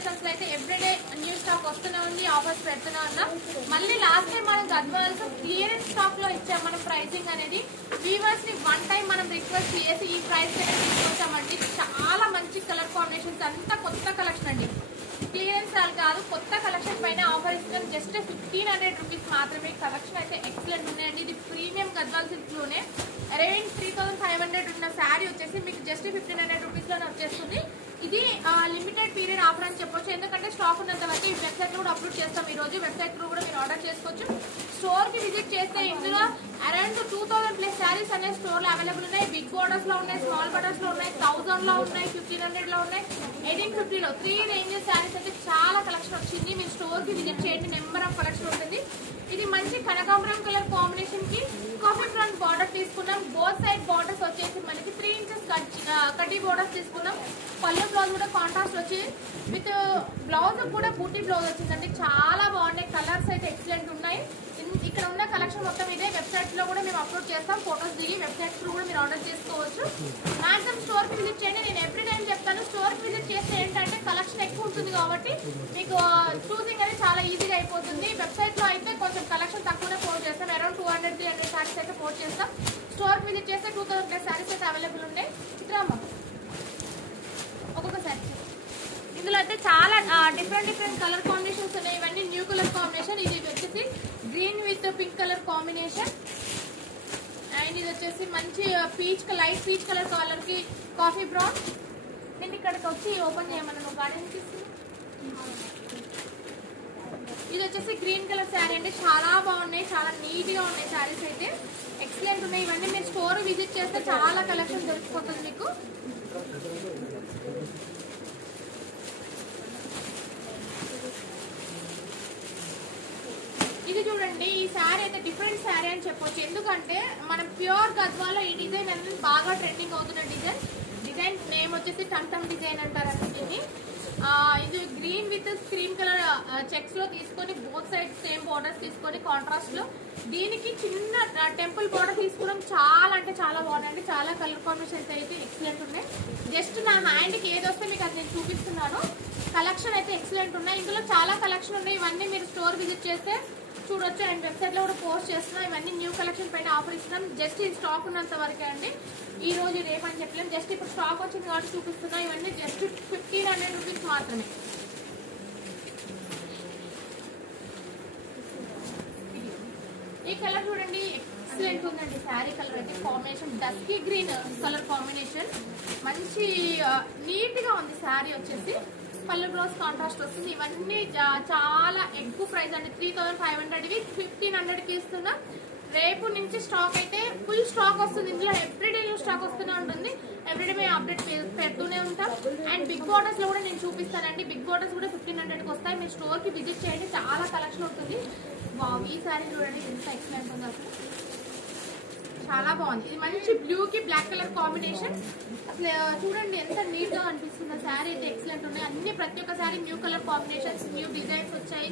Items అయితే everyday new stock వస్తూనే ఉంది, ఆఫర్స్ పెడుతూనే ఉన్నాం. మళ్ళీ లాస్ట్ టైం మనం గద్వాల్స్ క్లియరెన్స్ స్టాక్ లో ఇచ్చాం మనం ప్రైసింగ్ అనేది. వీవర్స్ ని వన్ టైం మనం రిక్వెస్ట్ చేసి ఈ ప్రైస్ అనేది తీసుకొచ్చామండి. చాలా మంచి కలర్ కాంబినేషన్స్, అంతా కొత్త కలెక్షన్ అండి. క్లియరెన్స్ సాల్ కాదు, కొత్త కలెక్షన్ పైన ఆఫర్ ఇస్తున్నాం. జస్ట్ 1500 రూపీస్ మాత్రమే. కలెక్షన్ అయితే ఎక్సలెంట్ ఉన్నాయండి. ఇది ప్రీమియం గద్వాల్ సిల్క్ లోనే అరౌండ్ 3500 ఉన్న శారీ వచ్చేసి మీకు జస్ట్ 1500 రూపీస్ లోనే వచ్చేస్తుంది. ఇది లిమిటెడ్ పీరియడ్ ఆఫర్ అని చెప్పొచ్చు, ఎందుకంటే స్టాక్ ఉన్నంత వరకు ఈ వెబ్సైట్ లో కూడా అప్లోడ్ చేస్తాం. ఈ రోజు వెబ్సైట్ లో కూడా మీరు ఆర్డర్ చేసుకోవచ్చు. స్టోర్ కి విజిట్ చేస్తే ఇందులో అరౌండ్ 2000+ శారీస్ అనేవి స్టోర్ లో అవైలబుల్ ఉన్నాయి. బిగ్ బోర్డర్స్ లో ఉన్నాయి, స్మాల్ బోర్డర్స్ లో ఉన్నాయి, 1000 లో ఉన్నాయి, 1500 లో ఉన్నాయి, 1850 లో 3 రేంజెస్ శారీస్ అయితే చాలా కలెక్షన్ వచ్చింది. మీరు స్టోర్ కి విజిట్ చేయండి, నెంబర్ ఆఫ్ కలెక్షన్ ఉంటుంది. ఇది మంచి కనకాంబరం కలర్ కాంబినేషన్ కి కాఫీ బ్రౌన్ బార్డర్ తీసుకున్నాం. బోత్ సైడ్ బార్డర్స్ వచ్చేసి మనకి 3 ఇంచెస్ కడ్డీ బార్డర్స్ తీసుకున్నాం. పళ్ళు బ్లౌజ్ కూడా కాంట్రాస్ట్ వచ్చి విత్ బ్లౌజ్ కూడా బూటీ బ్లౌజ్ వచ్చిందండి. చాలా బాగున్నాయి, కలర్స్ అయితే ఎక్సలెంట్ ఉన్నాయి. ఇక్కడ ఉన్న కలెక్షన్ మొత్తం ఇదే. వెబ్సైట్ లో కూడా మేము అప్లోడ్ చేస్తాం, ఫోటోస్ దిగి వెబ్సైట్ లో కూడా మీరు ఆర్డర్ చేసుకోవచ్చు. మాక్సిమం స్టోర్ కి విజిట్ చేయండి. నేను ఎవ్రీ టైం చెప్తాను, స్టోర్ కి విజిట్ చేస్తే ఏంటంటే కలెక్షన్ ఎక్కువ ఉంటుంది కాబట్టి మీకు చూసింగ్ అనేది చాలా ఈజీగా అయిపోతుంది. వెబ్సైట్ లో అయితే కొంచెం కలెక్షన్ తక్కువనే పోస్ట్ చేస్తాం, అరౌండ్ 200-300 శారీస్ అయితే పోస్ట్ చేస్తాం. స్టోర్ కి విజిట్ చేస్తే 2000+ శారీస్ అయితే అవైలబుల్ ఉన్నాయి. ఇట్రామా ఒక్కొక్క శారీ ఇందులో అయితే చాలా డిఫరెంట్ కలర్ కాంబినేషన్స్ ఉన్నాయి. ఇవన్నీ న్యూ కలర్ కాంబినేషన్. ఇది వచ్చేసి green with pink colour combination, and ఇది వచ్చేసి మంచి లైట్ పీచ్ కలర్ కి కాఫీ బ్రౌన్. నేను ఇక్కడికి వచ్చి ఓపెన్ చేయమన్నా నువ్వు గార్డెన్ తీసుకుని. ఇది వచ్చేసి గ్రీన్ కలర్ శారీ అండి. చాలా బాగున్నాయి, చాలా నీట్ గా ఉన్నాయి శారీస్ అయితే ఎక్సలెంట్ ఉన్నాయి. ఇవన్నీ మీరు స్టోర్ విజిట్ చేస్తే చాలా కలెక్షన్ దొరికిపోతుంది మీకు. ఇది చూడండి, ఈ శారీ అయితే డిఫరెంట్ శారీ అని చెప్పొచ్చు, ఎందుకంటే మనం ప్యూర్ గద్వాలో ఈ డిజైన్ అనేది బాగా ట్రెండింగ్ అవుతున్న డిజైన్ నేమ్ వచ్చేసి టమ్ డిజైన్ అంటారు దీన్ని. ఇది green with cream colour checks లో తీసుకొని బోత్ సైడ్ సేమ్ బోర్డర్స్ తీసుకొని కాంట్రాస్ట్ లో దీనికి చిన్న టెంపుల్ బోర్డర్ తీసుకున్నాం. చాలా అంటే చాలా బాగున్నాయండి. చాలా కలర్ కాంబినేషన్స్ అయితే ఎక్సలెంట్ ఉన్నాయి. జస్ట్ నా హ్యాండ్ కి ఏది వస్తే మీకు అది నేను చూపిస్తున్నాను. కలెక్షన్ అయితే ఎక్సలెంట్ ఉన్నాయి. ఇందులో చాలా కలెక్షన్ ఉన్నాయి. ఇవన్నీ మీరు స్టోర్ విజిట్ చేస్తే చూడొచ్చు, అండ్ వెబ్సైట్ లో కూడా పోస్ట్ చేస్తున్నాం. ఇవన్నీ న్యూ కలెక్షన్ పైన ఆఫర్ ఇస్తున్నాం. జస్ట్ ఈ స్టాక్ ఉన్నంత వరకే అండి. ఈ రోజు రేపు అని చెప్పలేము, జస్ట్ ఇప్పుడు స్టాక్ వచ్చింది కాబట్టి చూపిస్తున్నాం. ఇవన్నీ జస్ట్ 1500 రూపీస్ మాత్రమే. ఈ కలర్ చూడండి, ఎక్సలెంట్ ఉందండి. శారీ కలర్ అయితే combination dusky green colour combination, మంచి నీట్ గా ఉంది. శారీ వచ్చేసి పళ్ళు బ్లౌజ్ కాంట్రాస్ట్ వస్తుంది. ఇవన్నీ చాలా ఎక్కువ ప్రైస్ అండి. 3500 ఇవి 1500 కి ఇస్తున్నాం. రేపు నుంచి స్టాక్ అయితే ఫుల్ స్టాక్ వస్తుంది. ఇందులో ఎవ్రీడే న్యూ స్టాక్ వస్తూనే ఉంటుంది. ఎవ్రీడే మేము అప్డేట్ పెడుతూనే ఉంటాం. అండ్ బిగ్ బోర్డర్స్ లో కూడా నేను చూపిస్తానండి. బిగ్ బోర్డర్స్ కూడా 1500 కి వస్తాయి. మీరు స్టోర్ కి విజిట్ చేయండి, చాలా కలెక్షన్ ఉంటుంది. ఈ శారీ చూడండి ఎంత ఎక్సలెంట్ ఉంది, అసలు చాలా బాగుంది. ఇది మంచి బ్లూ కి బ్లాక్ కలర్ కాంబినేషన్. అసలు చూడండి ఎంత నీట్ గా అనిపిస్తుంది. శారీ అయితే ఎక్సలెంట్ ఉన్నాయి. అన్ని ప్రతి ఒక్క sari new colour combinations, new designs వచ్చాయి.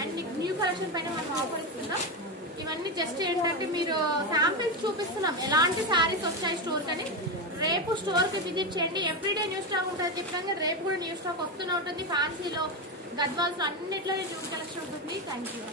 అండ్ న్యూ కలెక్షన్ పైన మనం ఆఫర్ ఇస్తున్నాం. ఇవన్నీ జస్ట్ ఏంటంటే మీరు శాంపిల్స్ చూపిస్తున్నాం ఎలాంటి శారీస్ వచ్చాయి స్టోర్ కని. రేపు స్టోర్ కి విజిట్ చేయండి. ఎవ్రీడే న్యూ స్టాక్ ఉంటుంది. చెప్పంగా రేపు కూడా న్యూ స్టాక్ వస్తూనే ఉంటుంది. ఫ్యాన్సీలో, గద్వాల్స్ అన్నిట్లో న్యూ కలెక్షన్ ఉంటుంది. Thank you.